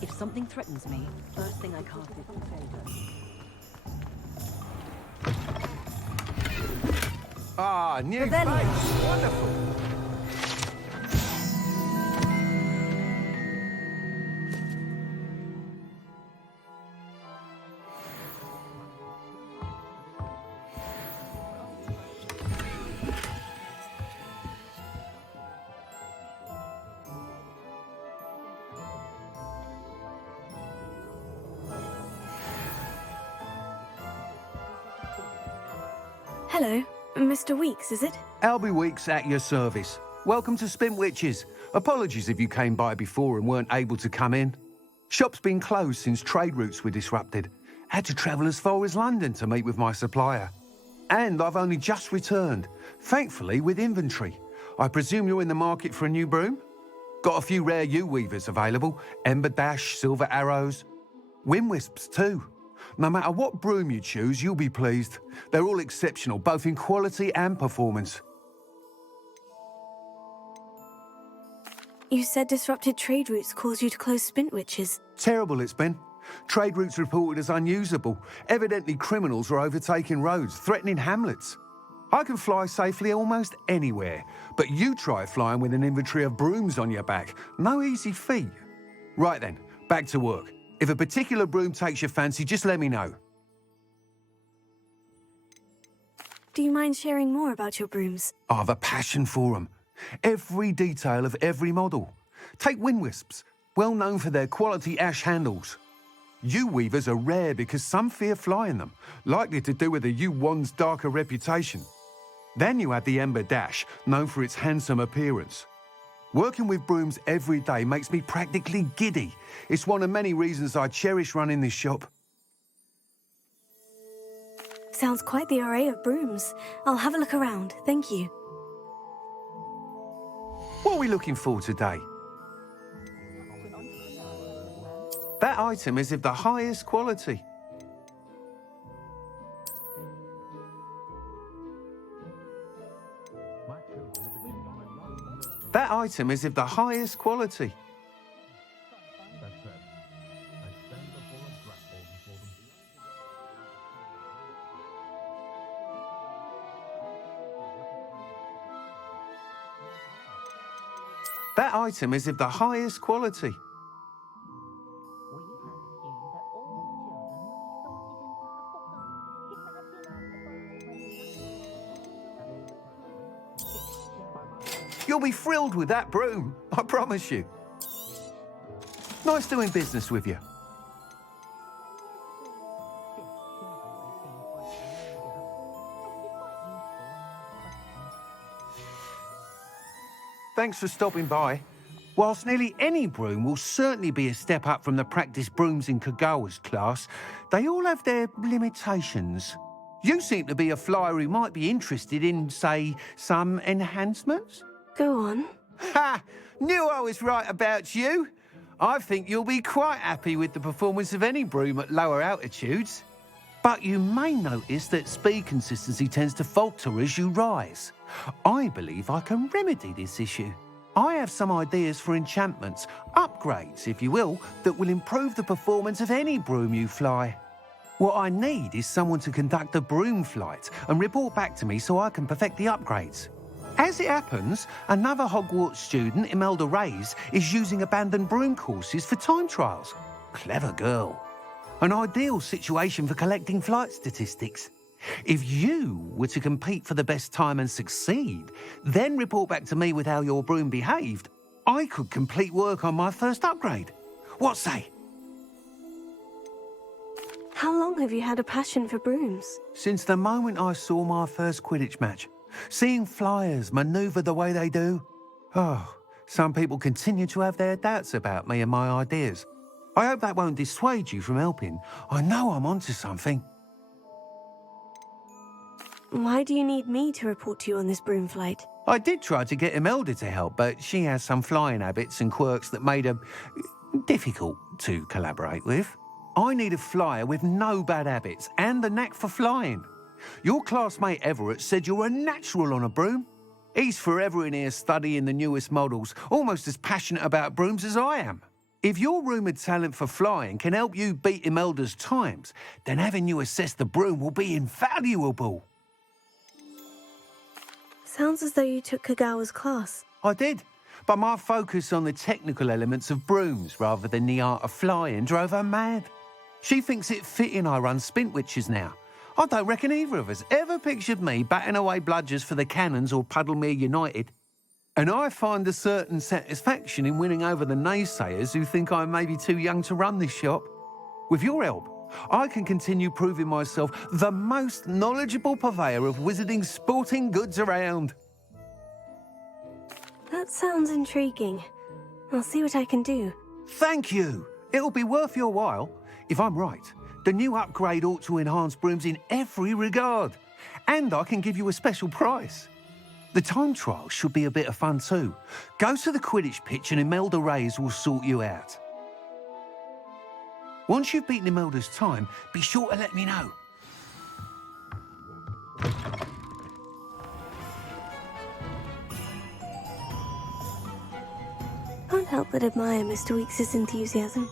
If something threatens me, first thing I cast is favor. Ah, new face! Wonderful! Hello, Mr. Weeks, is it? Albie Weeks at your service. Welcome to Witches. Apologies if you came by before and weren't able to come in. Shop's been closed since trade routes were disrupted. Had to travel as far as London to meet with my supplier. And I've only just returned, thankfully with inventory. I presume you're in the market for a new broom? Got a few rare U-weavers available, Ember Dash, Silver Arrows, Wind Wisps too. No matter what broom you choose, you'll be pleased. They're all exceptional, both in quality and performance. You said disrupted trade routes caused you to close Witches. Terrible it's been. Trade routes reported as unusable. Evidently criminals are overtaking roads, threatening hamlets. I can fly safely almost anywhere, but you try flying with an inventory of brooms on your back. No easy feat. Right then, back to work. If a particular broom takes your fancy, just let me know. Do you mind sharing more about your brooms? I have a passion for them. Every detail of every model. Take Wind Wisps, well known for their quality ash handles. U-weavers are rare because some fear flying them, likely to do with the U-wand's darker reputation. Then you add the Ember Dash, known for its handsome appearance. Working with brooms every day makes me practically giddy. It's one of many reasons I cherish running this shop. Sounds quite the array of brooms. I'll have a look around, thank you. What are we looking for today? That item is of the highest quality. That item is of the highest quality. That item is of the highest quality. You'll be thrilled with that broom, I promise you. Nice doing business with you. Thanks for stopping by. Whilst nearly any broom will certainly be a step up from the practice brooms in Kagawa's class, they all have their limitations. You seem to be a flyer who might be interested in, say, some enhancements? Go on. Ha! Knew I was right about you. I think you'll be quite happy with the performance of any broom at lower altitudes. But you may notice that speed consistency tends to falter as you rise. I believe I can remedy this issue. I have some ideas for enchantments, upgrades, if you will, that will improve the performance of any broom you fly. What I need is someone to conduct a broom flight and report back to me so I can perfect the upgrades. As it happens, another Hogwarts student, Imelda Reyes, is using abandoned broom courses for time trials. Clever girl. An ideal situation for collecting flight statistics. If you were to compete for the best time and succeed, then report back to me with how your broom behaved, I could complete work on my first upgrade. What say? How long have you had a passion for brooms? Since the moment I saw my first Quidditch match. Seeing flyers manoeuvre the way they do. Oh, some people continue to have their doubts about me and my ideas. I hope that won't dissuade you from helping. I know I'm onto something. Why do you need me to report to you on this broom flight? I did try to get Imelda to help, but she has some flying habits and quirks that made her difficult to collaborate with. I need a flyer with no bad habits and the knack for flying. Your classmate Everett said you're a natural on a broom. He's forever in here studying the newest models, almost as passionate about brooms as I am. If your rumoured talent for flying can help you beat Imelda's times, then having you assess the broom will be invaluable. Sounds as though you took Kagawa's class. I did, but my focus on the technical elements of brooms rather than the art of flying drove her mad. She thinks it fitting I run Spintwitches now. I don't reckon either of us ever pictured me batting away bludgers for the Cannons or Puddlemere United. And I find a certain satisfaction in winning over the naysayers who think I may be too young to run this shop. With your help, I can continue proving myself the most knowledgeable purveyor of wizarding sporting goods around. That sounds intriguing. I'll see what I can do. Thank you. It'll be worth your while. If I'm right, the new upgrade ought to enhance brooms in every regard. And I can give you a special price. The time trial should be a bit of fun too. Go to the Quidditch pitch and Imelda Reyes will sort you out. Once you've beaten Imelda's time, be sure to let me know. Can't help but admire Mr. Weeks' enthusiasm.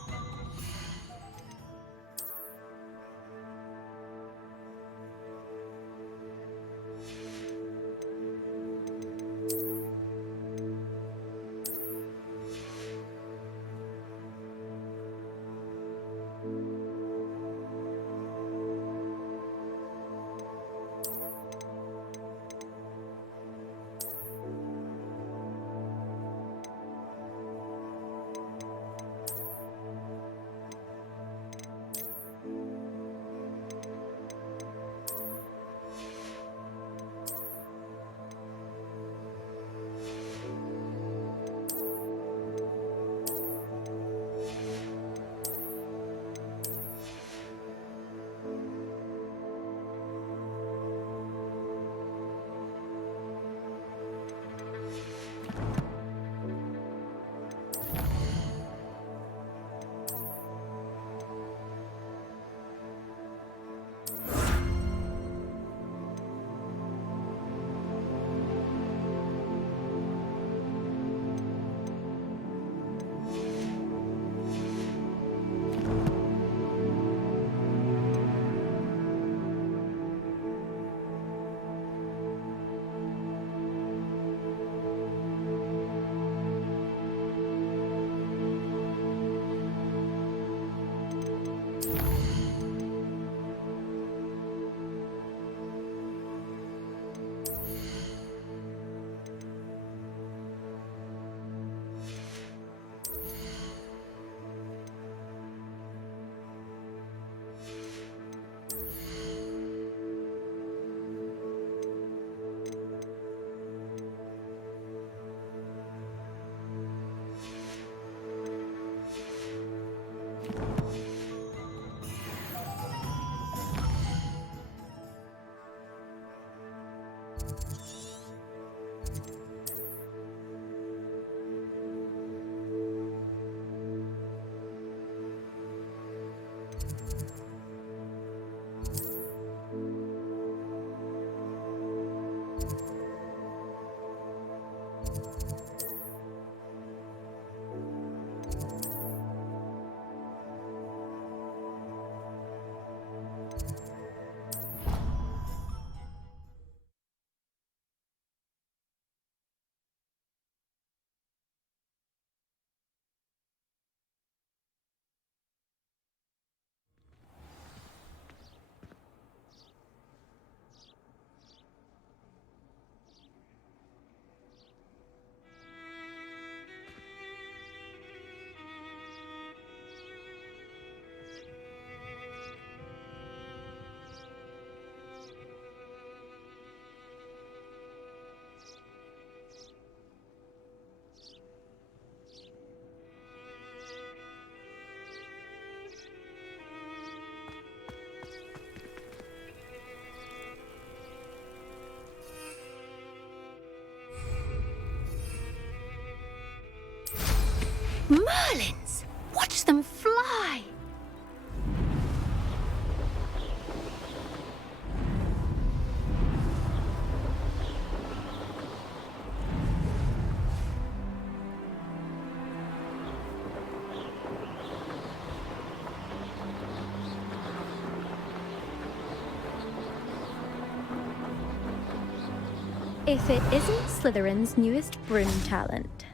if it isn't Slytherin's newest broom talent.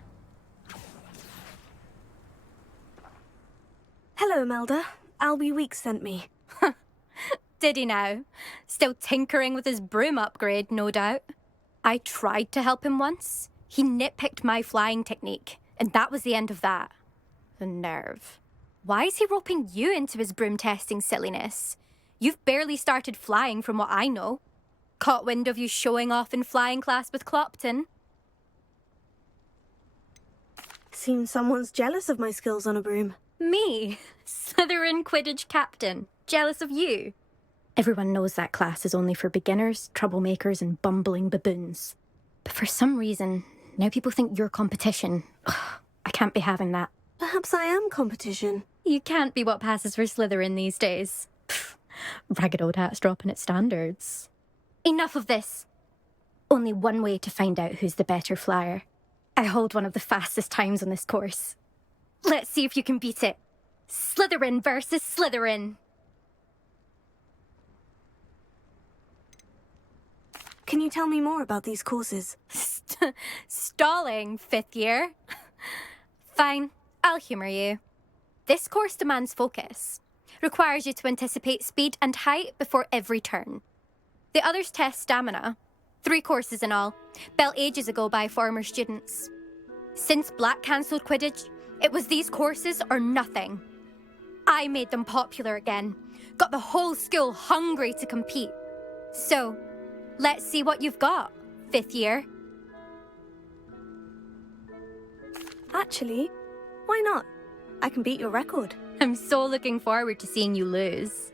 Hello, Imelda. Albie Weeks sent me. Did he now? Still tinkering with his broom upgrade, no doubt. I tried to help him once. He nitpicked my flying technique, and that was the end of that. The nerve. Why is he roping you into his broom testing silliness? You've barely started flying from what I know. Caught wind of you showing off in flying class with Clopton. Seems someone's jealous of my skills on a broom. Me, Slytherin Quidditch captain, jealous of you. Everyone knows that class is only for beginners, troublemakers, and bumbling baboons. But for some reason, now people think you're competition. Ugh, I can't be having that. Perhaps I am competition. You can't be what passes for Slytherin these days. Pfft, ragged old hat's dropping its standards. Enough of this. Only one way to find out who's the better flyer. I hold one of the fastest times on this course. Let's see if you can beat it. Slytherin versus Slytherin. Can you tell me more about these courses? Stalling, fifth year? Fine, I'll humour you. This course demands focus. Requires you to anticipate speed and height before every turn. The others test stamina. 3 courses in all, built ages ago by former students. Since Black cancelled Quidditch, it was these courses or nothing. I made them popular again, got the whole school hungry to compete. So, let's see what you've got, fifth year. Actually, why not? I can beat your record. I'm so looking forward to seeing you lose.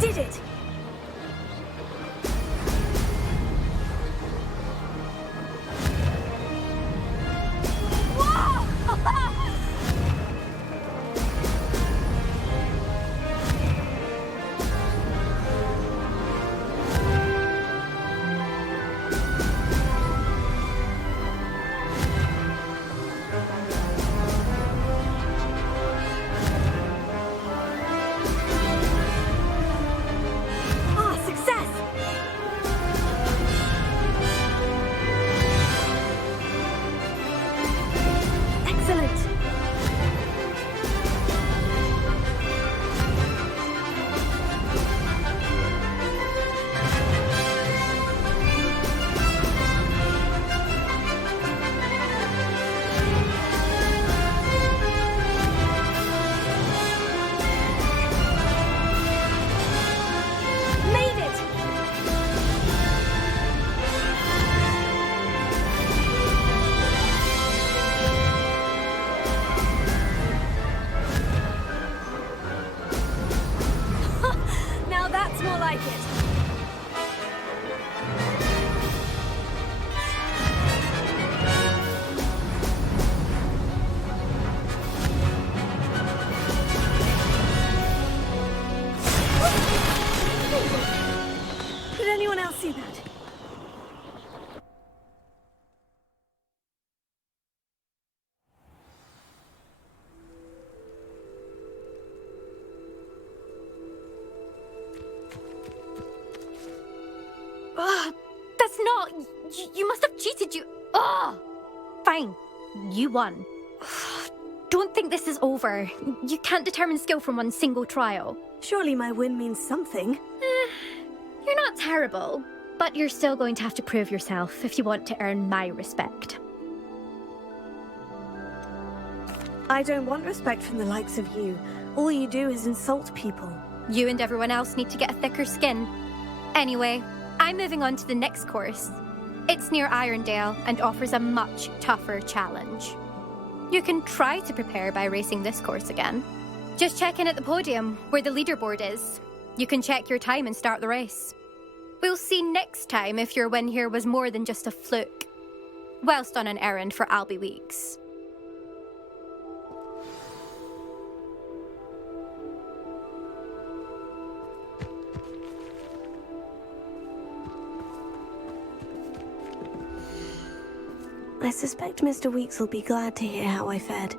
Did it! That's not... You must have cheated, you... Ugh! Fine. You won. Don't think this is over. You can't determine skill from one single trial. Surely my win means something. You're not terrible, but you're still going to have to prove yourself if you want to earn my respect. I don't want respect from the likes of you. All you do is insult people. You and everyone else need to get a thicker skin. Anyway, I'm moving on to the next course. It's near Irondale and offers a much tougher challenge. You can try to prepare by racing this course again. Just check in at the podium, where the leaderboard is. You can check your time and start the race. We'll see next time if your win here was more than just a fluke, whilst on an errand for Albie Weeks. I suspect Mr. Weeks will be glad to hear how I fared.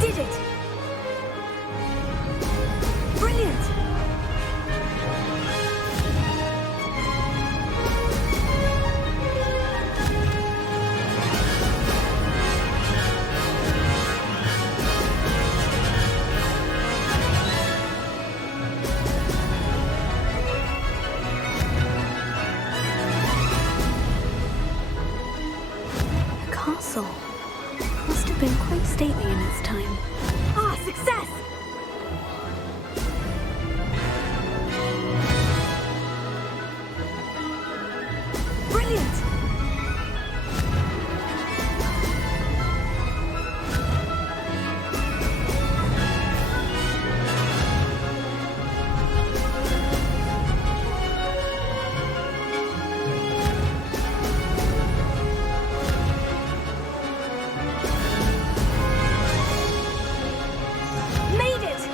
Did it! Brilliant! The castle must have been quite stately in its time. Ah, success! Brilliant! Made it!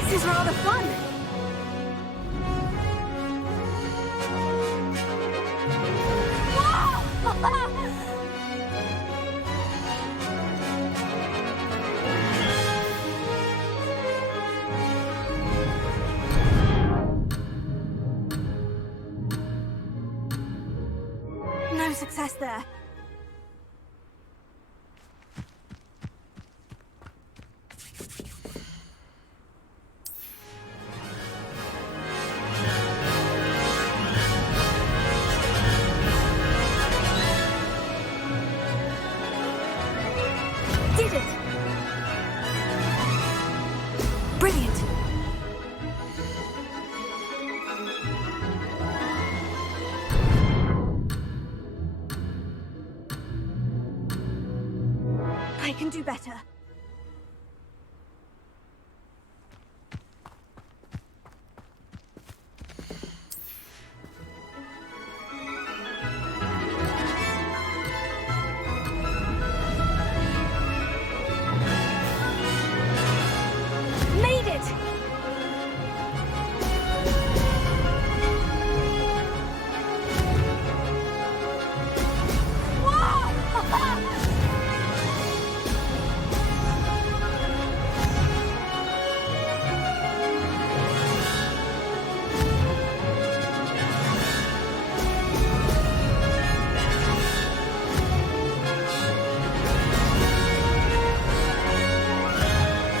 This is rather fun. No success there. Did it! Brilliant! I can do better. Made it!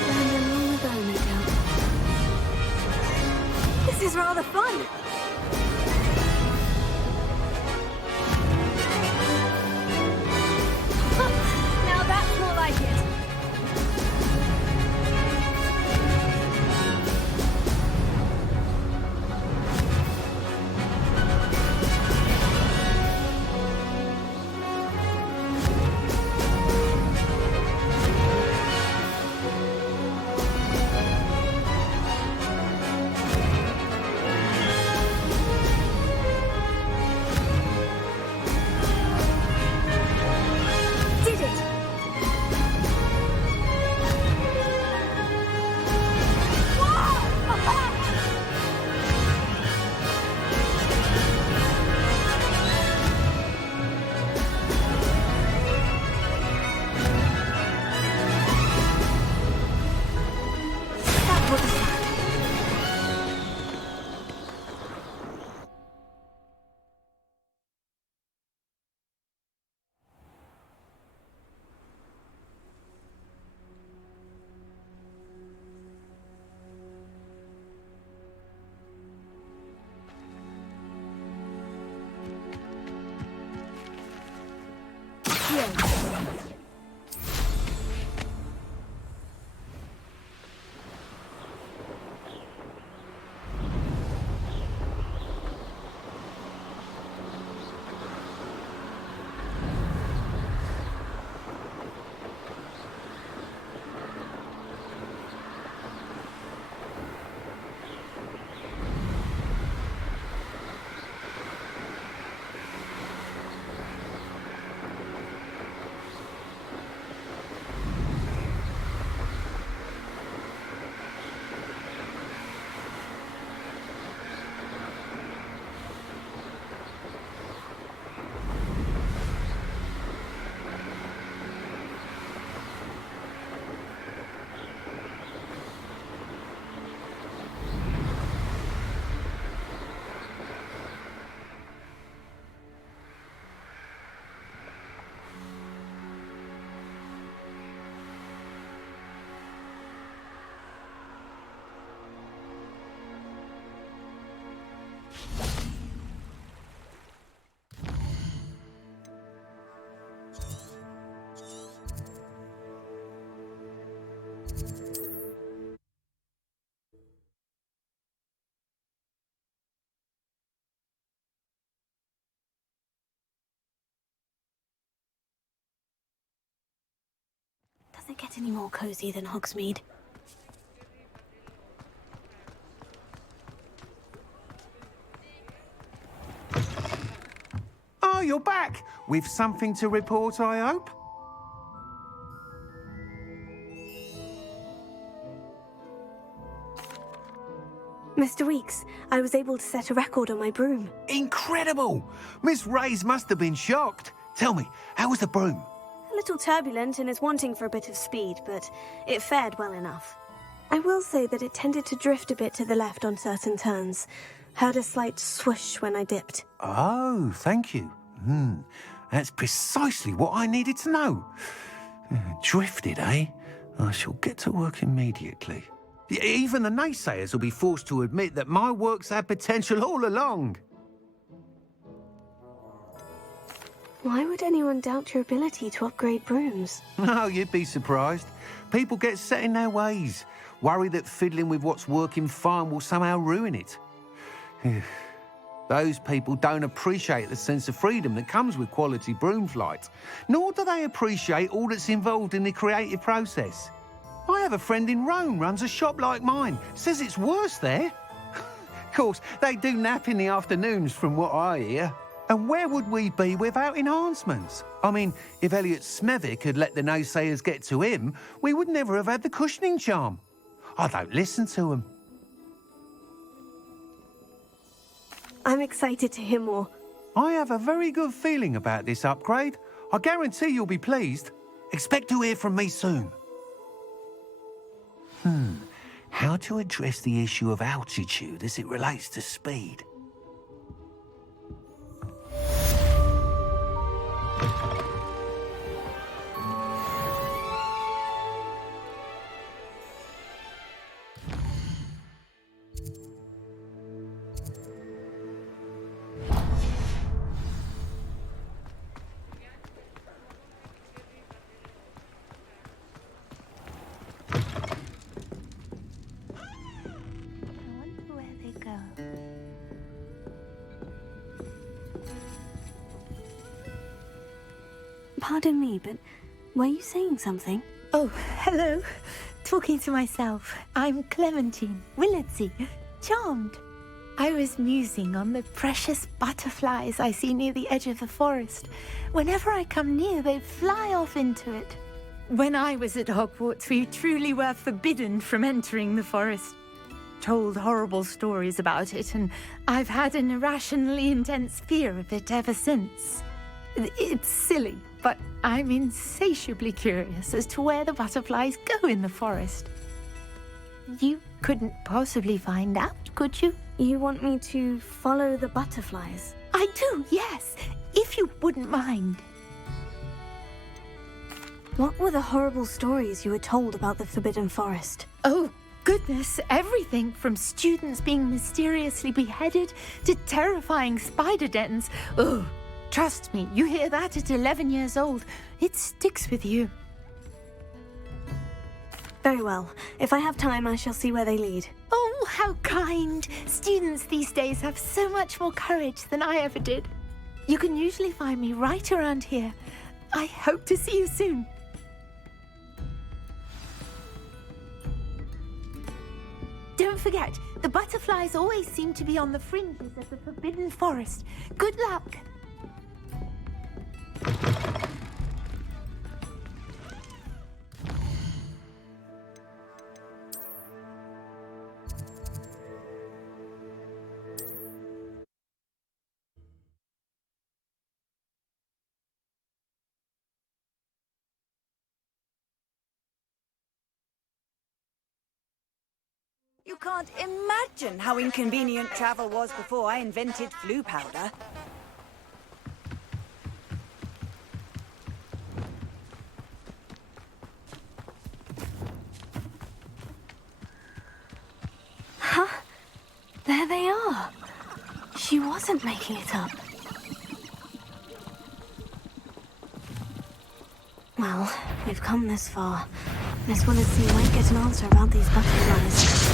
Learned long ago, no doubt. This is rather fun. Now that's more like it. can't get any more cozy than Hogsmeade. Oh, you're back! With something to report, I hope? Mr. Weeks, I was able to set a record on my broom. Incredible! Miss Reyes must have been shocked. Tell me, how was the broom? A little turbulent and is wanting for a bit of speed, but it fared well enough. I will say that it tended to drift a bit to the left on certain turns. Heard a slight swoosh when I dipped. Oh, thank you. That's precisely what I needed to know. Drifted, eh? I shall get to work immediately. Even the naysayers will be forced to admit that my work's had potential all along. Why would anyone doubt your ability to upgrade brooms? Oh, you'd be surprised. People get set in their ways, worry that fiddling with what's working fine will somehow ruin it. Those people don't appreciate the sense of freedom that comes with quality broom flight, nor do they appreciate all that's involved in the creative process. I have a friend in Rome runs a shop like mine, says it's worse there. Of course, they do nap in the afternoons from what I hear. And where would we be without enhancements? I mean, if Elliot Smethwick had let the naysayers get to him, we would never have had the cushioning charm. I don't listen to them. I'm excited to hear more. I have a very good feeling about this upgrade. I guarantee you'll be pleased. Expect to hear from me soon. How to address the issue of altitude as it relates to speed? Pardon me, but were you saying something? Oh, hello. Talking to myself. I'm Clementine Willardsey. Charmed. I was musing on the precious butterflies I see near the edge of the forest. Whenever I come near, they fly off into it. When I was at Hogwarts, we truly were forbidden from entering the forest. Told horrible stories about it, and I've had an irrationally intense fear of it ever since. It's silly, but I'm insatiably curious as to where the butterflies go in the forest. You couldn't possibly find out, could you? You want me to follow the butterflies? I do, yes, if you wouldn't mind. What were the horrible stories you were told about the Forbidden Forest? Oh, goodness, everything from students being mysteriously beheaded to terrifying spider dens. Oh, trust me, you hear that at 11 years old, it sticks with you. Very well. If I have time, I shall see where they lead. Oh, how kind. Students these days have so much more courage than I ever did. You can usually find me right around here. I hope to see you soon. Don't forget, the butterflies always seem to be on the fringes of the Forbidden Forest. Good luck. You can't imagine how inconvenient travel was before I invented flu powder. Huh? There they are. She wasn't making it up. Well, we've come this far. Miss Willardsey might get an answer about these butterflies.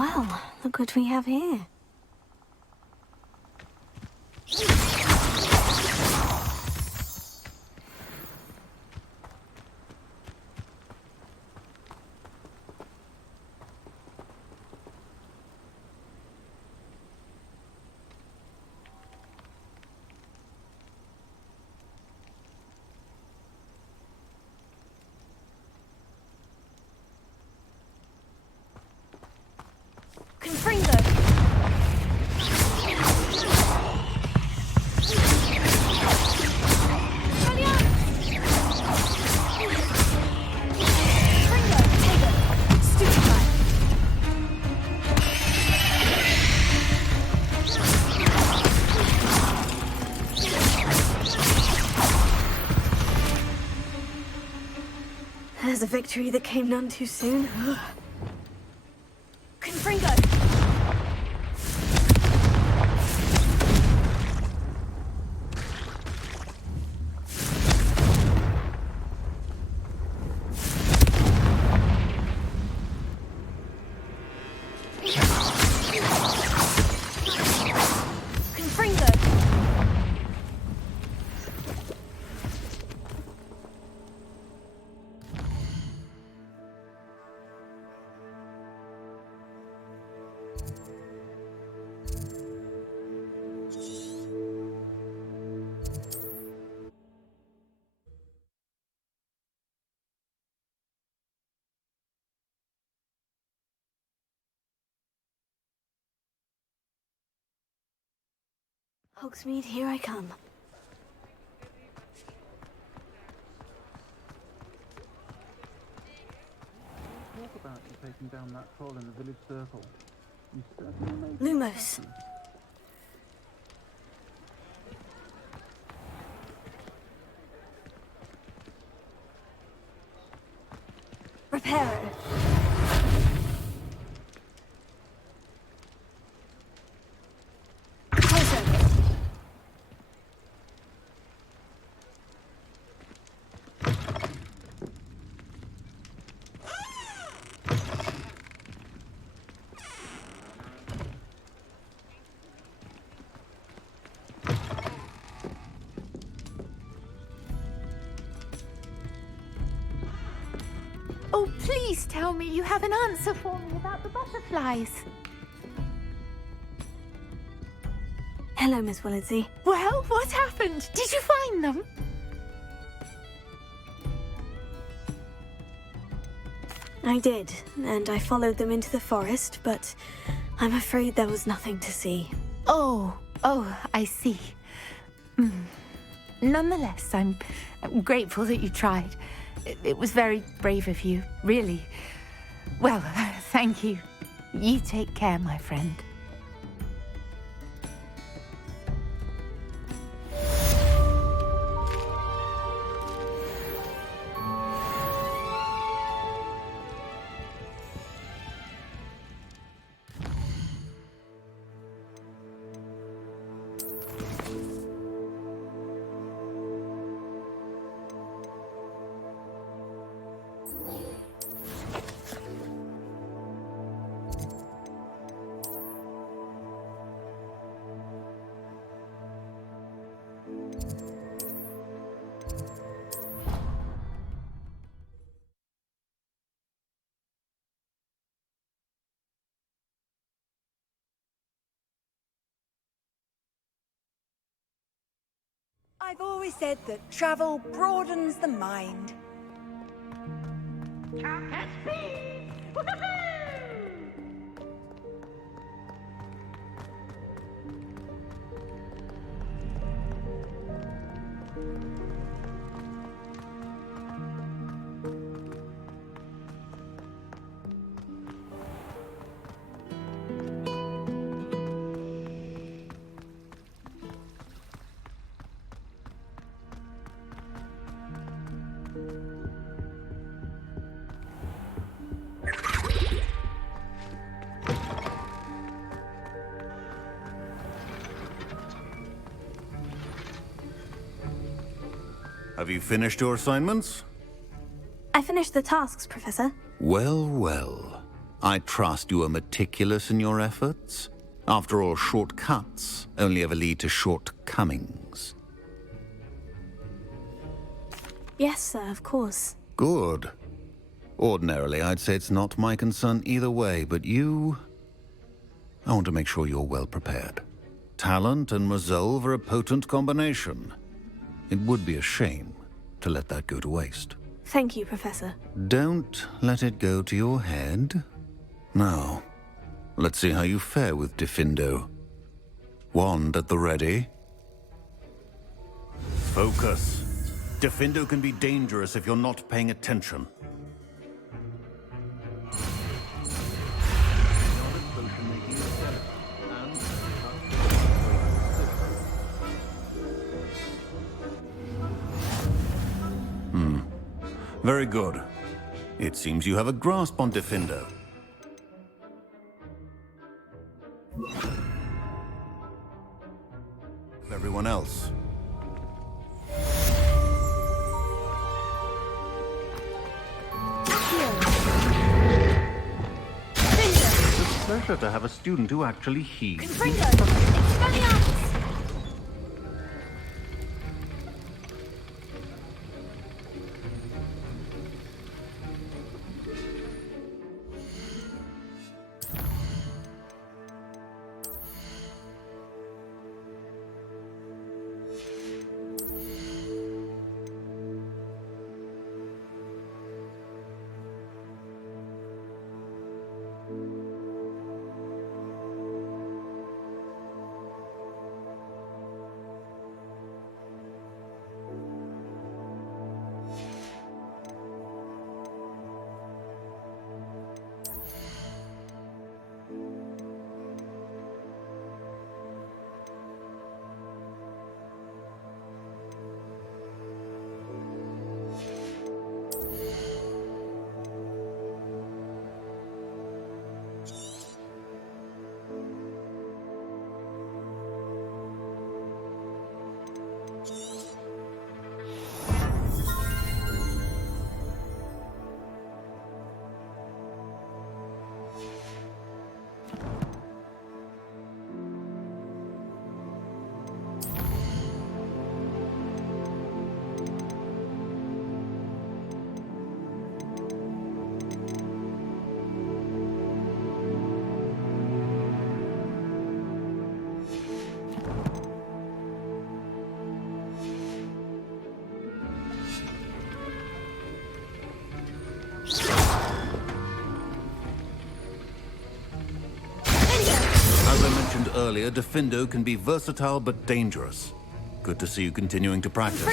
Well, look what we have here. There's a victory that came none too soon. Confringo! Hogsmeade, here I come. Talk about you taking down that troll in the village circle. You certainly made Lumos. Reparo. Oh, please tell me you have an answer for me about the butterflies. Hello, Miss Willitsey. Well, what happened? Did you find them? I did, and I followed them into the forest, but I'm afraid there was nothing to see. Oh, I see. Nonetheless, I'm grateful that you tried. It was very brave of you, really. Well, thank you. You take care, my friend. I've always said that travel broadens the mind. Have you finished your assignments? I finished the tasks, Professor. Well, well. I trust you are meticulous in your efforts. After all, shortcuts only ever lead to shortcomings. Yes, sir, of course. Good. Ordinarily, I'd say it's not my concern either way, but you... I want to make sure you're well prepared. Talent and resolve are a potent combination. It would be a shame to let that go to waste. Thank you, Professor. Don't let it go to your head. Now, let's see how you fare with Diffindo. Wand at the ready. Focus. Diffindo can be dangerous if you're not paying attention. Very good. It seems you have a grasp on Diffindo. Everyone else. It's a pleasure to have a student who actually heeds. Earlier, Diffindo can be versatile but dangerous. Good to see you continuing to practice.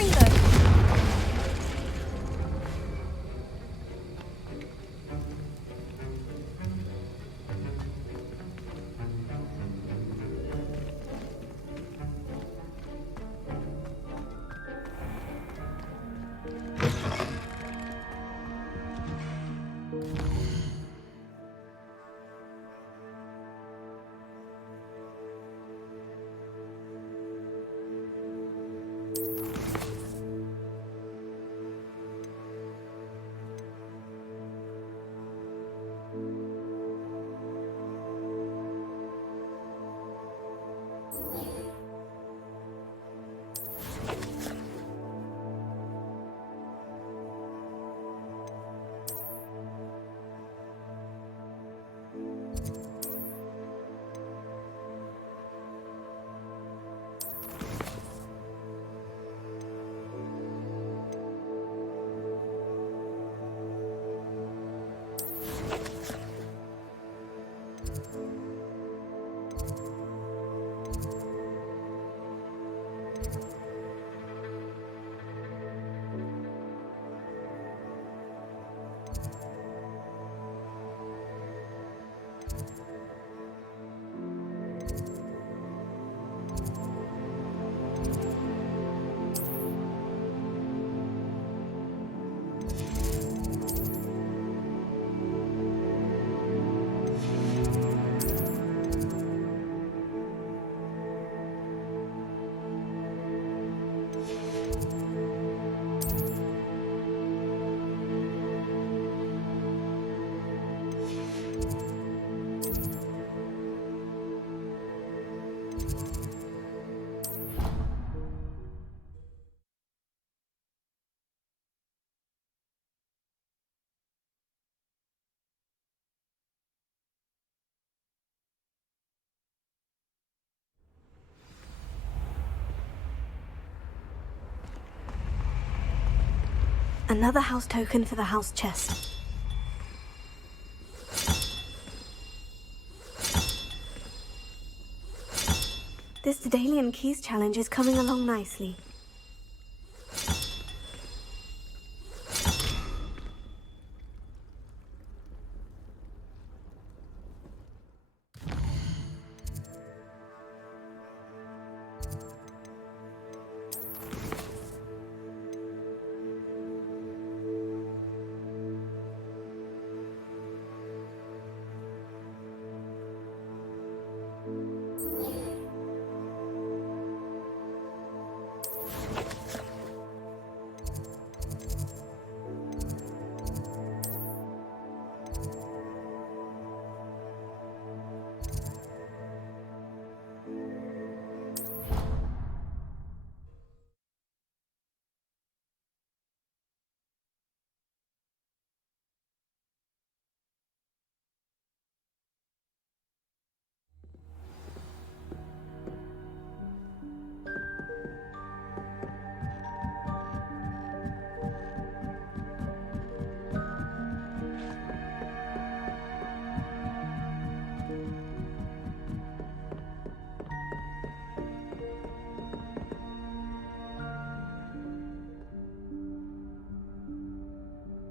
Another house token for the house chest. This Daedalian Keys challenge is coming along nicely.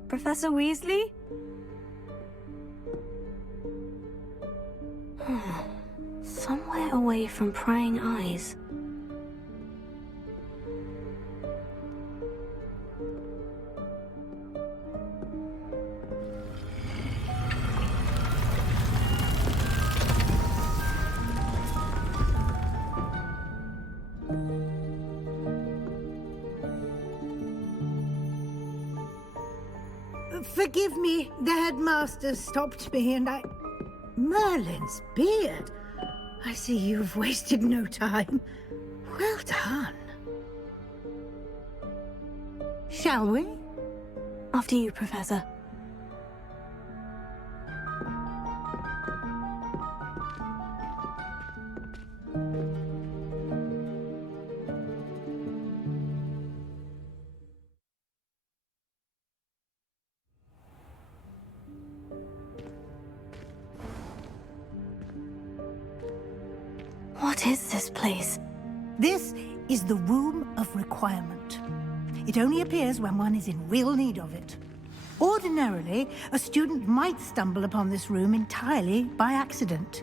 Professor Weasley? Somewhere away from prying eyes. Forgive me, the headmaster stopped me and I... Merlin's beard. I see you've wasted no time. Well done. Shall we? After you, Professor. What is this place? This is the Room of Requirement. It only appears when one is in real need of it. Ordinarily, a student might stumble upon this room entirely by accident.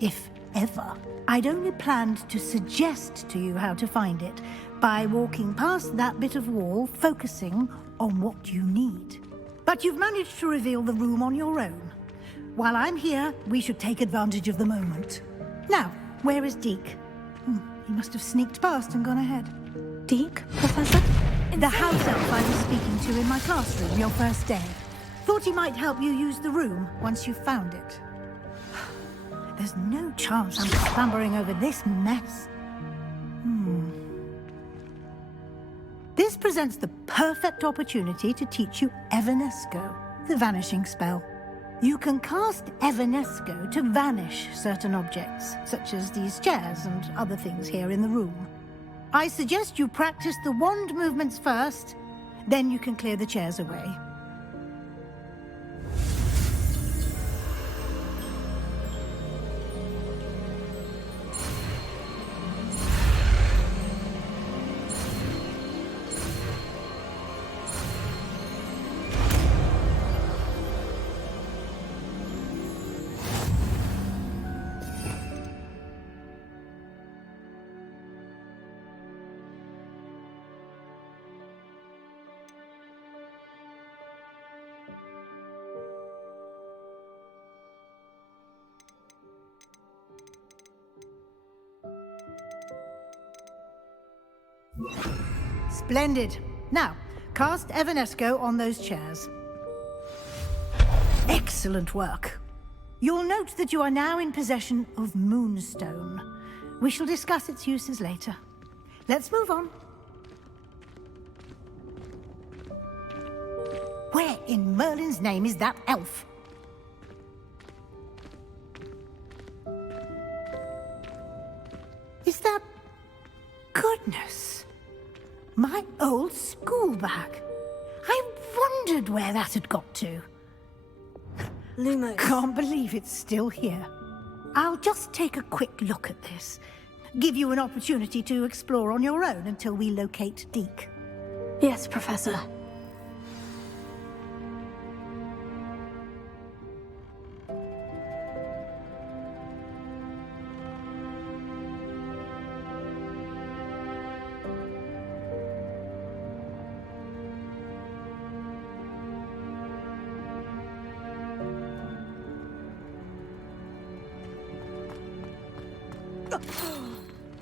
If ever. I'd only planned to suggest to you how to find it by walking past that bit of wall, focusing on what you need. But you've managed to reveal the room on your own. While I'm here, we should take advantage of the moment. Now, where is Deke? He must have sneaked past and gone ahead. Deke, Professor? The house elf I was speaking to in my classroom your first day. Thought he might help you use the room once you found it. There's no chance I'm clambering over this mess. This presents the perfect opportunity to teach you Evanesco, the vanishing spell. You can cast Evanesco to vanish certain objects, such as these chairs and other things here in the room. I suggest you practice the wand movements first, then you can clear the chairs away. Splendid. Now, cast Evanesco on those chairs. Excellent work. You'll note that you are now in possession of Moonstone. We shall discuss its uses later. Let's move on. Where in Merlin's name is that elf? Is that... Goodness! My old school bag. I wondered where that had got to. Lumos. Can't believe it's still here. I'll just take a quick look at this. Give you an opportunity to explore on your own until we locate Deke. Yes, Professor.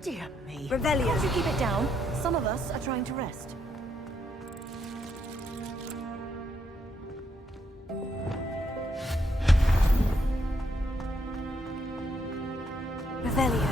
Dear me. Revelio. Can't you keep it down? Some of us are trying to rest. Revelio.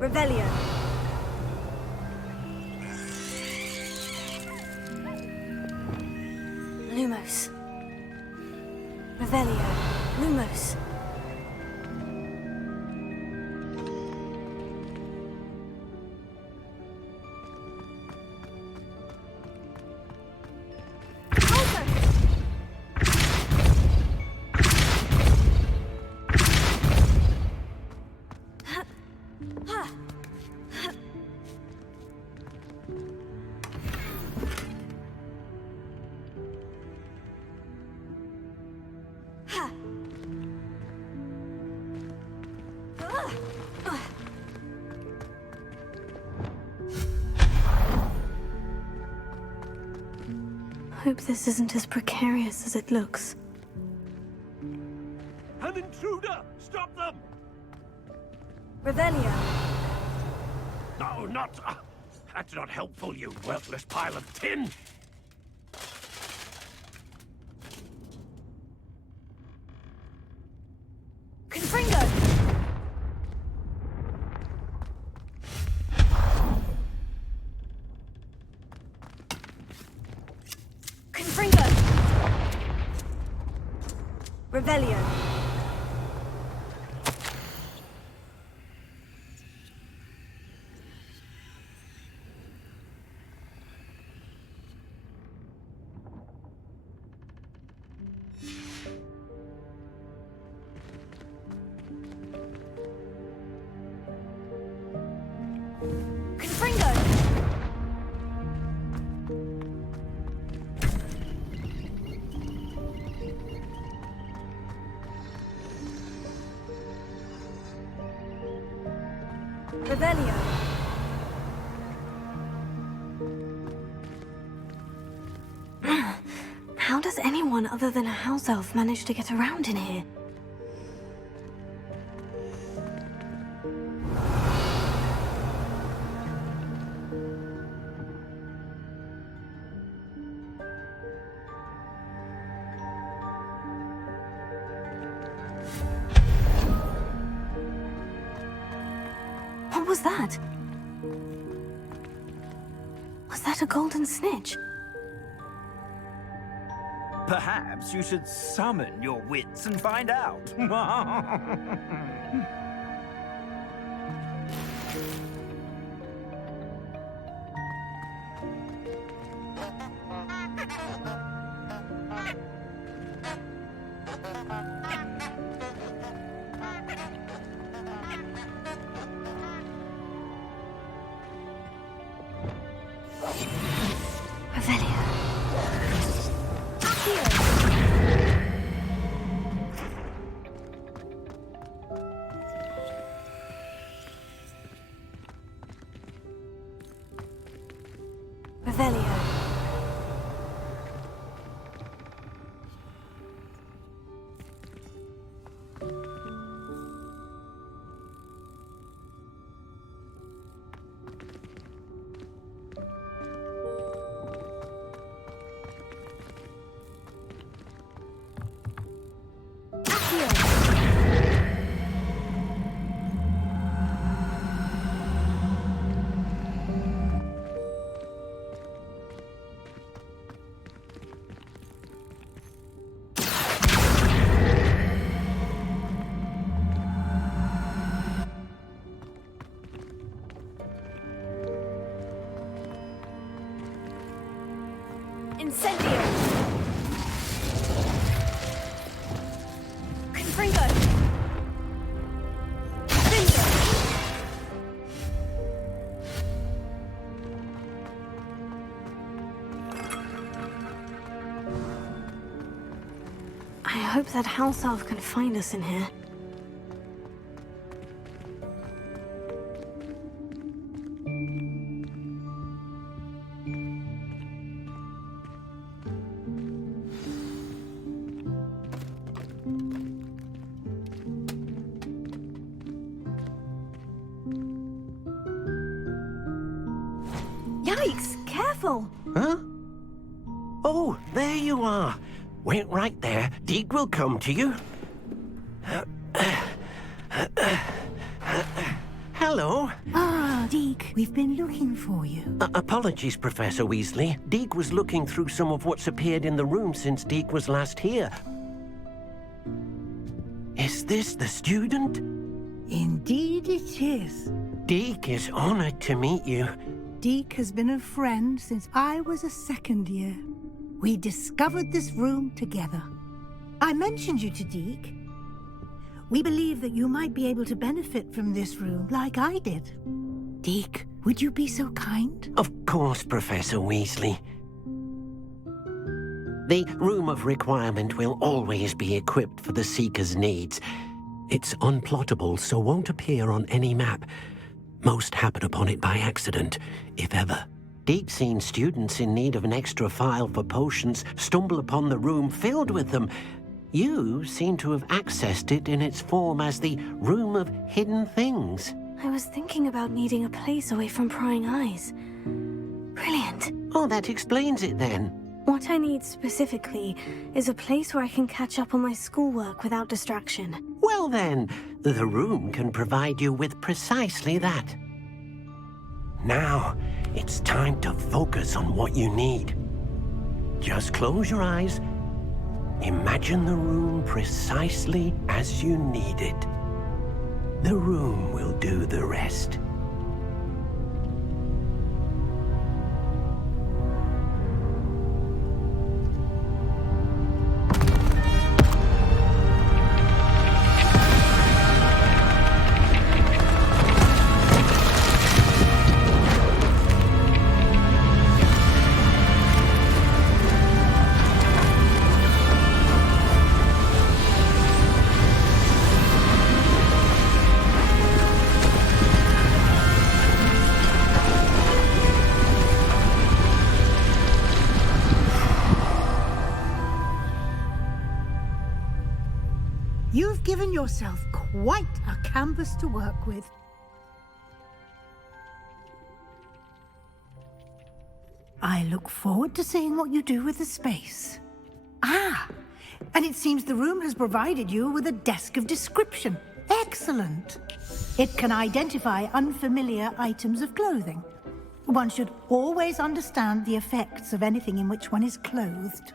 Revelio. Lumos. Revelio. Lumos. Hope this isn't as precarious as it looks. An intruder! Stop them! Revelio. No, not... that's not helpful, you worthless pile of tin! Confringo. Confringo. Revelio. Confringo. Revelio. How does anyone other than a house elf manage to get around in here? What was that? Was that a golden snitch? Perhaps you should summon your wits and find out. Revelio. hope that house elf can find us in here. Yikes! Careful! Huh? Oh, there you are. Wait right there. Deke will come to you. Hello. Ah, Deke, we've been looking for you. Apologies, Professor Weasley. Deke was looking through some of what's appeared in the room since Deke was last here. Is this the student? Indeed it is. Deke is honored to meet you. Deke has been a friend since I was a second year. We discovered this room together. I mentioned you to Deke. We believe that you might be able to benefit from this room like I did. Deke, would you be so kind? Of course, Professor Weasley. The Room of Requirement will always be equipped for the Seeker's needs. It's unplottable, so won't appear on any map. Most happen upon it by accident, if ever. Deke's seen students in need of an extra file for potions stumble upon the room filled with them. You seem to have accessed it in its form as the Room of Hidden Things. I was thinking about needing a place away from prying eyes. Brilliant. Oh, that explains it then. What I need specifically is a place where I can catch up on my schoolwork without distraction. Well then, the room can provide you with precisely that. Now, it's time to focus on what you need. Just close your eyes. Imagine the room precisely as you need it. The room will do the rest. You've given yourself quite a canvas to work with. I look forward to seeing what you do with the space. Ah, and it seems the room has provided you with a desk of description. Excellent. It can identify unfamiliar items of clothing. One should always understand the effects of anything in which one is clothed.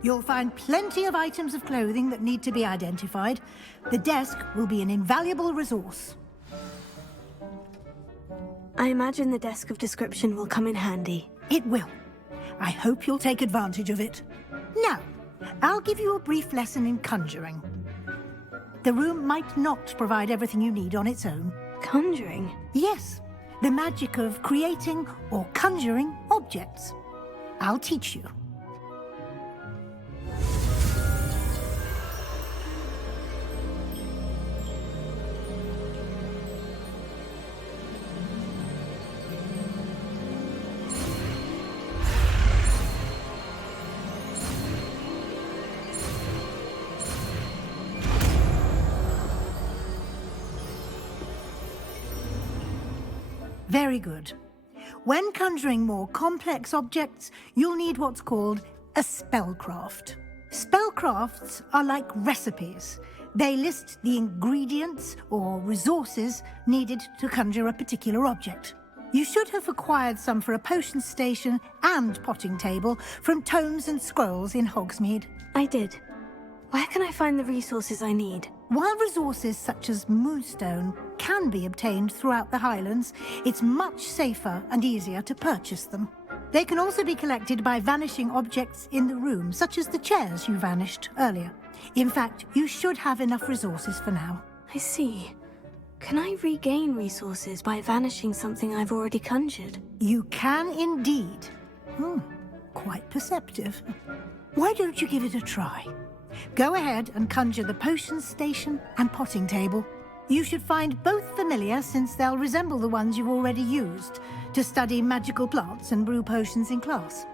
You'll find plenty of items of clothing that need to be identified. The desk will be an invaluable resource. I imagine the desk of description will come in handy. It will. I hope you'll take advantage of it. Now, I'll give you a brief lesson in conjuring. The room might not provide everything you need on its own. Conjuring? Yes, the magic of creating or conjuring objects. I'll teach you. Very good. When conjuring more complex objects, you'll need what's called a spellcraft. Spellcrafts are like recipes. They list the ingredients or resources needed to conjure a particular object. You should have acquired some for a potion station and potting table from tomes and scrolls in Hogsmeade. I did. Where can I find the resources I need? While resources such as moonstone can be obtained throughout the Highlands, it's much safer and easier to purchase them. They can also be collected by vanishing objects in the room, such as the chairs you vanished earlier. In fact, you should have enough resources for now. I see. Can I regain resources by vanishing something I've already conjured? You can indeed. Quite perceptive. Why don't you give it a try? Go ahead and conjure the potion station and potting table. You should find both familiar, since they'll resemble the ones you've already used to study magical plants and brew potions in class.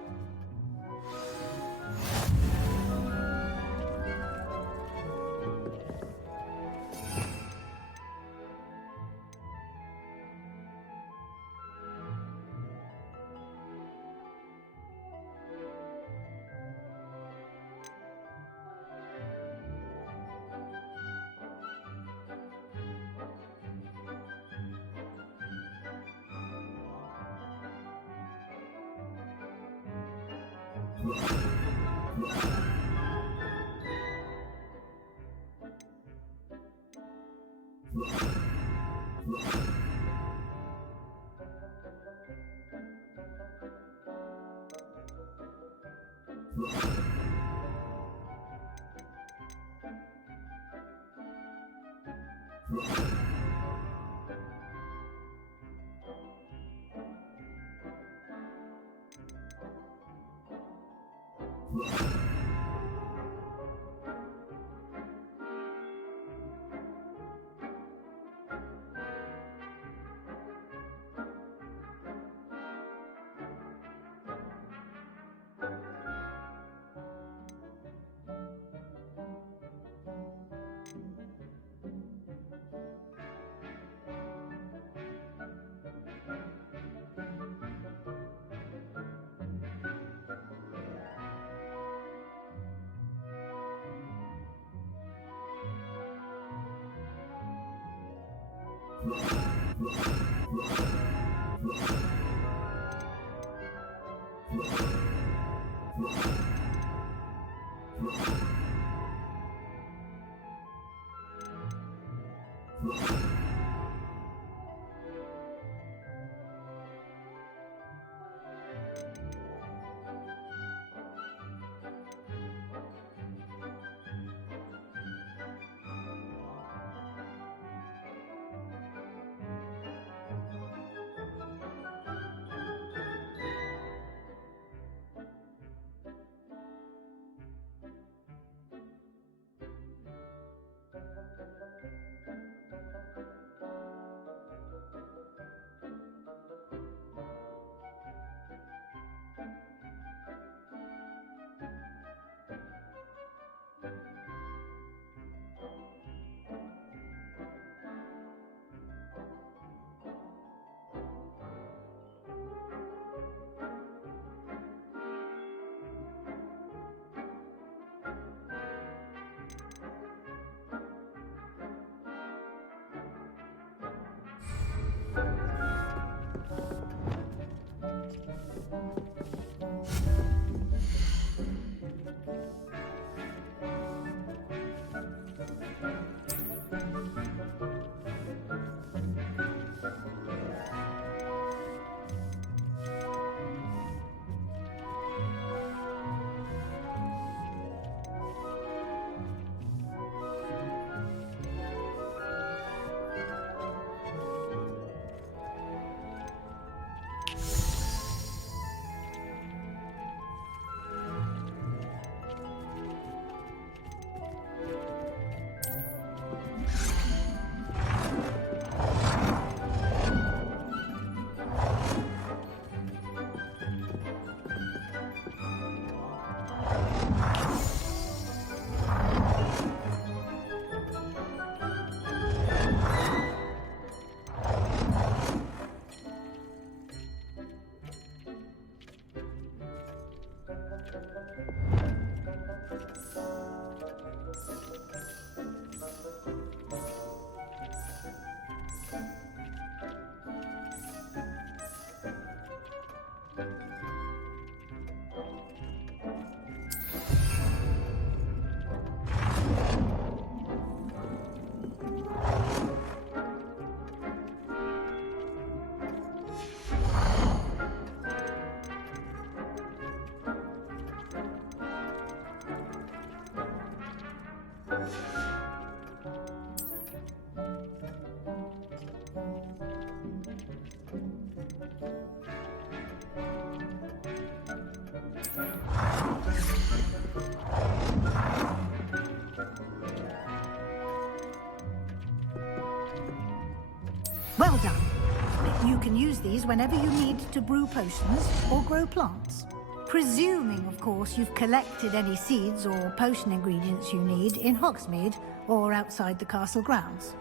You can use these whenever you need to brew potions or grow plants. Presuming, of course, you've collected any seeds or potion ingredients you need in Hogsmeade or outside the castle grounds.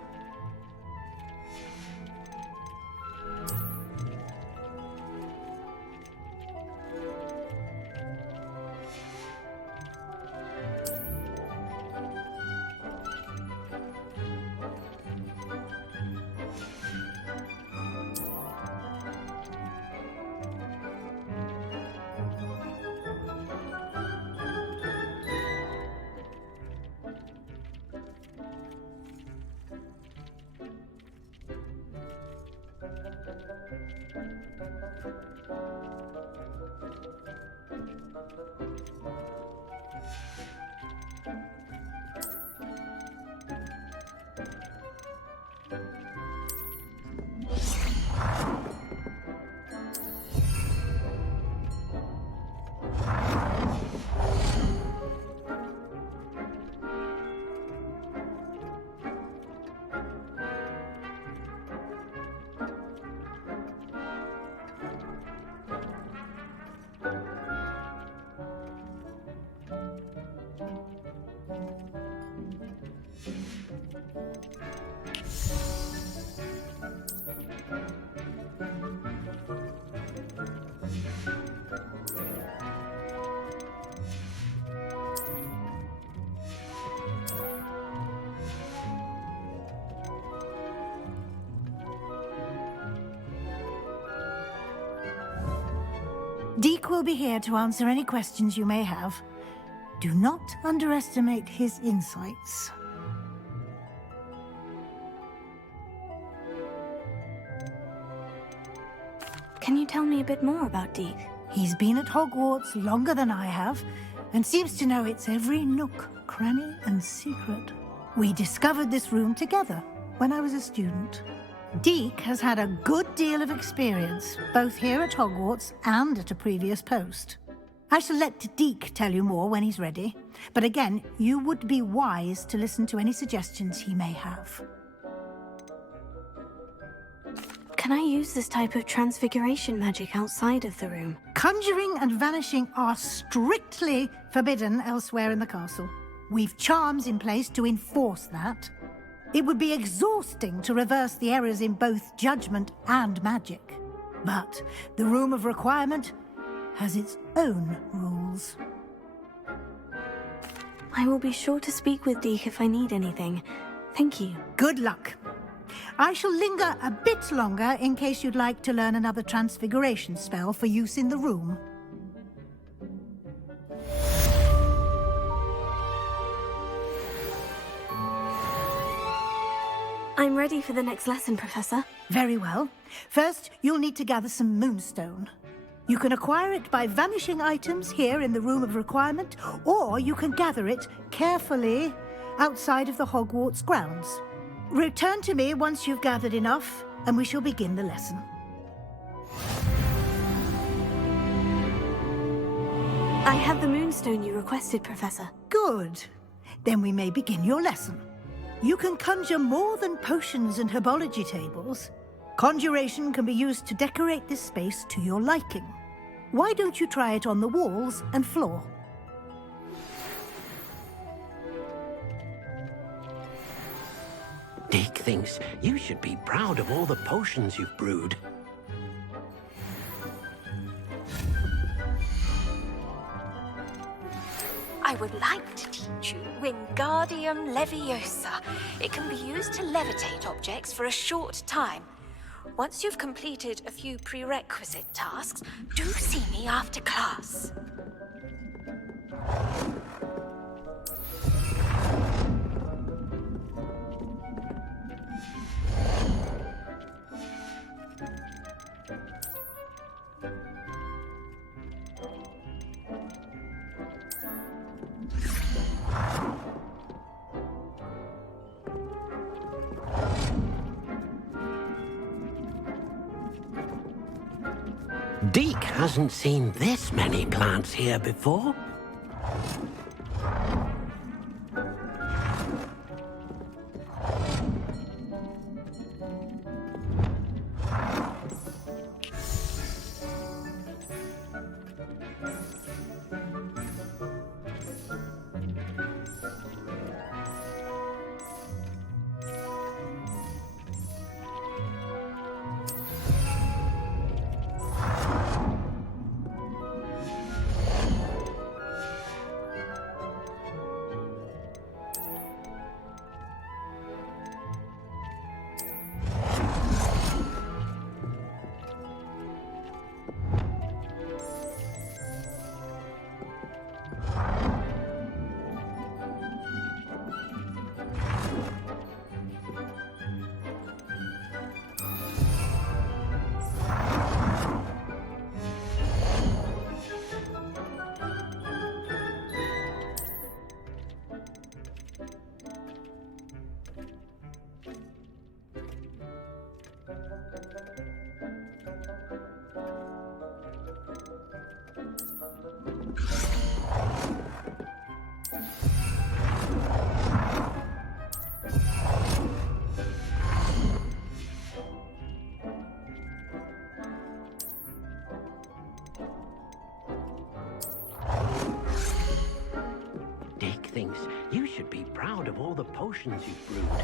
Deek will be here to answer any questions you may have. Do not underestimate his insights. Can you tell me a bit more about Deek? He's been at Hogwarts longer than I have, and seems to know its every nook, cranny, and secret. We discovered this room together when I was a student. Deek has had a good deal of experience, both here at Hogwarts and at a previous post. I shall let Deek tell you more when he's ready, but again, you would be wise to listen to any suggestions he may have. Can I use this type of transfiguration magic outside of the room? Conjuring and vanishing are strictly forbidden elsewhere in the castle. We've charms in place to enforce that. It would be exhausting to reverse the errors in both judgment and magic. But the Room of Requirement has its own rules. I will be sure to speak with Deek if I need anything. Thank you. Good luck. I shall linger a bit longer in case you'd like to learn another transfiguration spell for use in the room. I'm ready for the next lesson, Professor. Very well. First, you'll need to gather some moonstone. You can acquire it by vanishing items here in the Room of Requirement, or you can gather it carefully outside of the Hogwarts grounds. Return to me once you've gathered enough, and we shall begin the lesson. I have the moonstone you requested, Professor. Good. Then we may begin your lesson. You can conjure more than potions and herbology tables. Conjuration can be used to decorate this space to your liking. Why don't you try it on the walls and floor? Deek thinks you should be proud of all the potions you've brewed. I would like to teach you Wingardium Leviosa. It can be used to levitate objects for a short time. Once you've completed a few prerequisite tasks, do see me after class. Deek hasn't seen this many plants here before. Deke thinks you should be proud of all the potions you've brewed.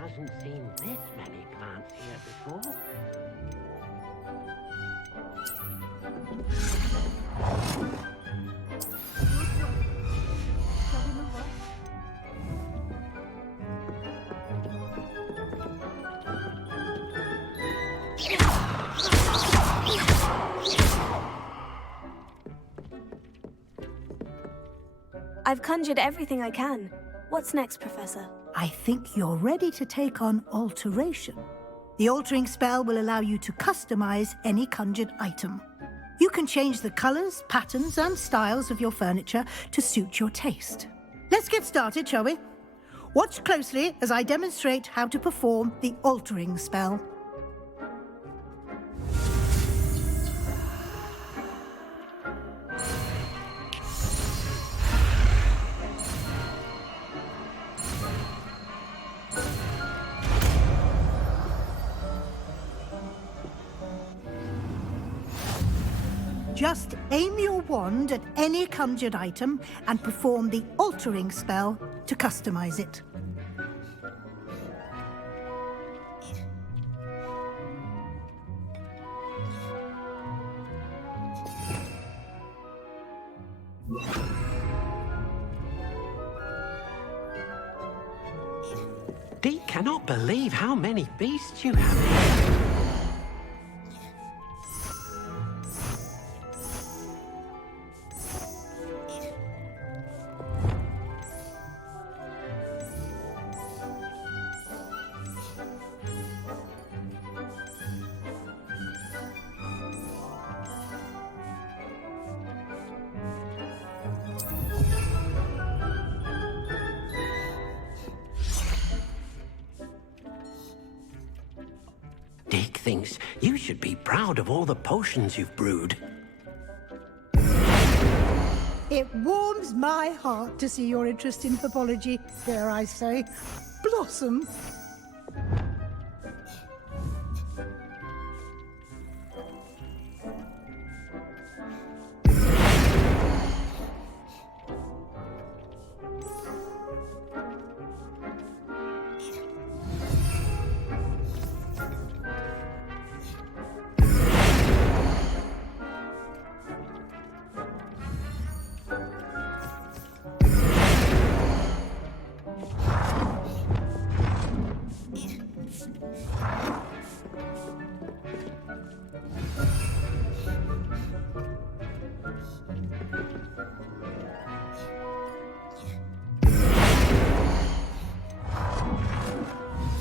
Hasn't seen this many plants here before. I've conjured everything I can. What's next, Professor? I think you're ready to take on alteration. The altering spell will allow you to customize any conjured item. You can change the colors, patterns, and styles of your furniture to suit your taste. Let's get started, shall we? Watch closely as I demonstrate how to perform the altering spell. Just aim your wand at any conjured item and perform the altering spell to customize it. Deke cannot believe how many beasts you have here. Deke thinks you should be proud of all the potions you've brewed. It warms my heart to see your interest in herbology, dare I say, blossom.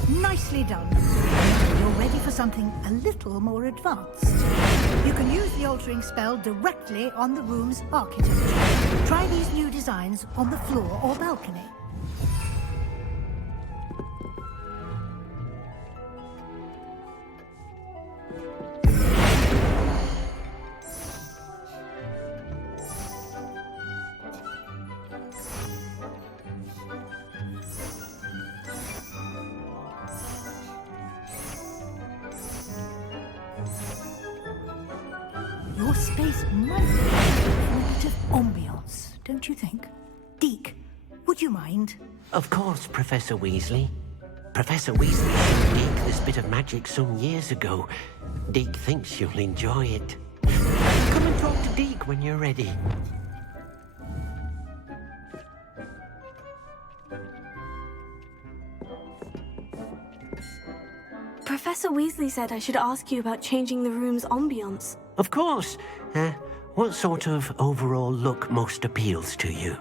Nicely done. You're ready for something a little more advanced. You can use the altering spell directly on the room's architecture. Try these new designs on the floor or balcony. Your space might be for a bit of ambiance, don't you think? Deke, would you mind? Of course, Professor Weasley. Professor Weasley showed Deke this bit of magic some years ago. Deke thinks you'll enjoy it. Come and talk to Deke when you're ready. Professor Weasley said I should ask you about changing the room's ambiance. Of course. what sort of overall look most appeals to you?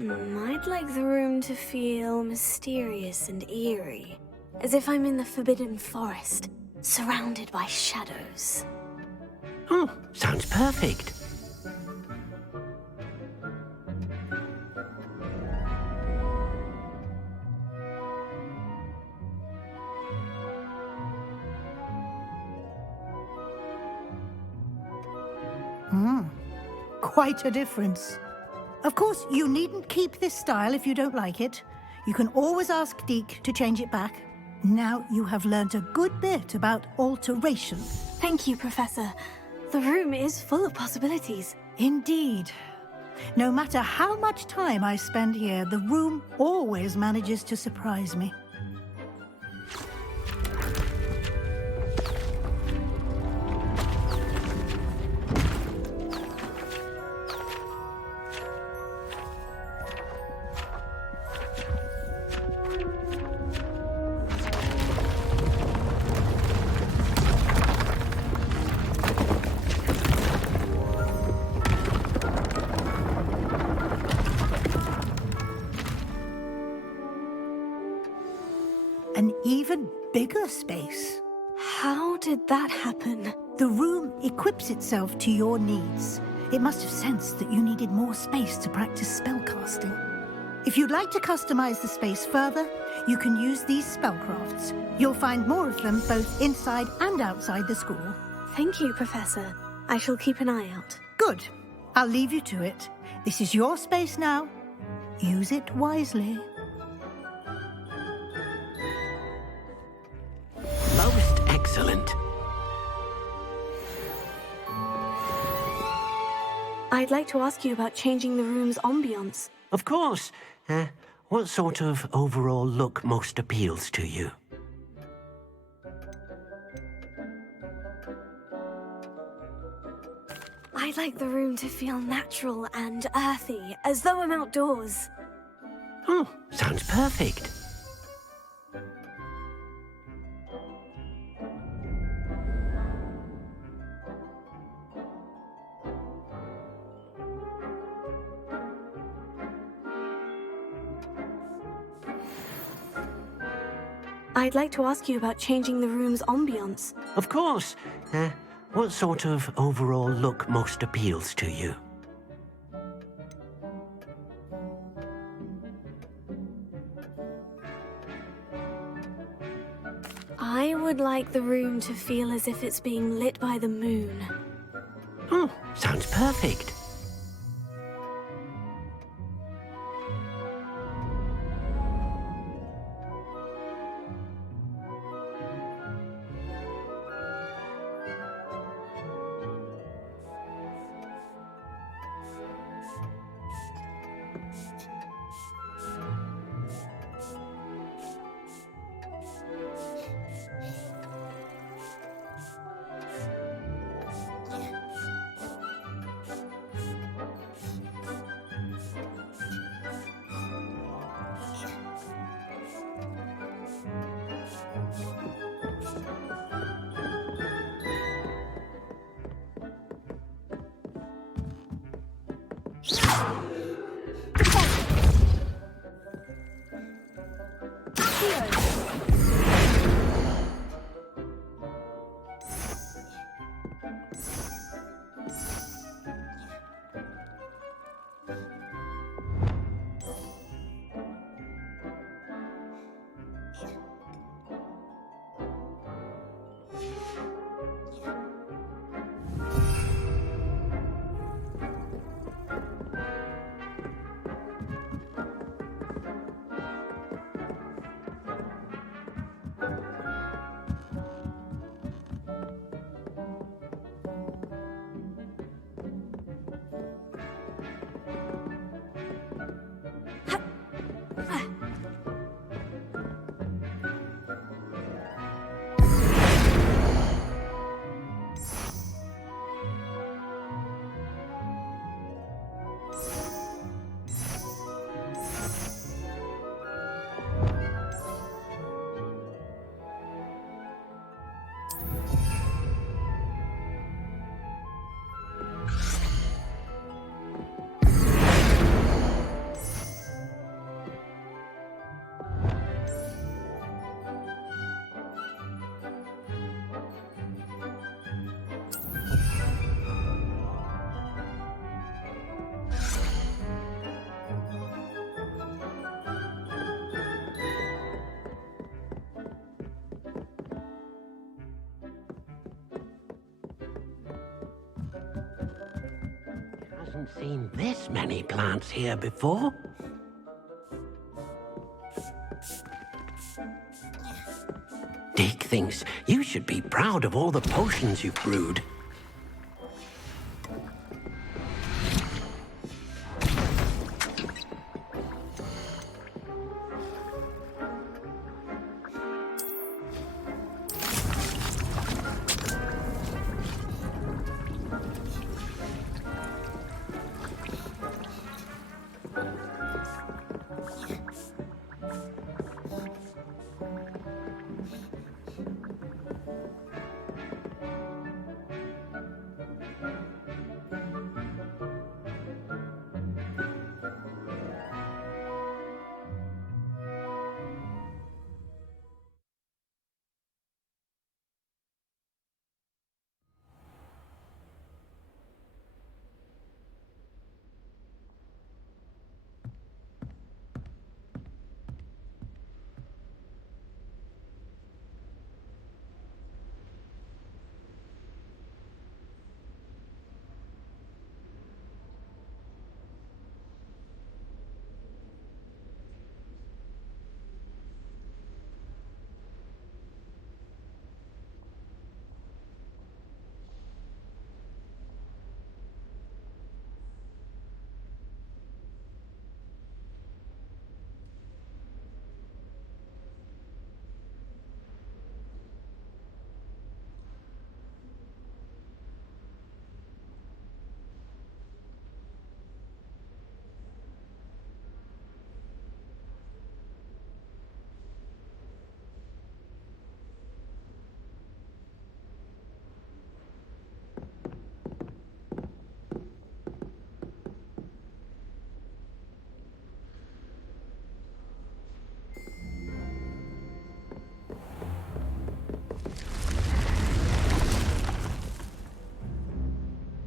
I'd like the room to feel mysterious and eerie, as if I'm in the Forbidden Forest, surrounded by shadows. Oh, sounds perfect. Quite a difference. Of course, you needn't keep this style if you don't like it. You can always ask Deke to change it back. Now you have learnt a good bit about alteration. Thank you, Professor. The room is full of possibilities. Indeed. No matter how much time I spend here, the room always manages to surprise me. An even bigger space. How did that happen? The room equips itself to your needs. It must have sensed that you needed more space to practice spellcasting. If you'd like to customize the space further, you can use these spellcrafts. You'll find more of them both inside and outside the school. Thank you, Professor. I shall keep an eye out. Good. I'll leave you to it. This is your space now. Use it wisely. Most excellent. I'd like to ask you about changing the room's ambience. Of course. What sort of overall look most appeals to you? I'd like the room to feel natural and earthy, as though I'm outdoors. Oh, sounds perfect. I'd like to ask you about changing the room's ambience. Of course. What sort of overall look most appeals to you? I would like the room to feel as if it's being lit by the moon. Oh, sounds perfect. haven't seen this many plants here before. Dick thinks you should be proud of all the potions you've brewed.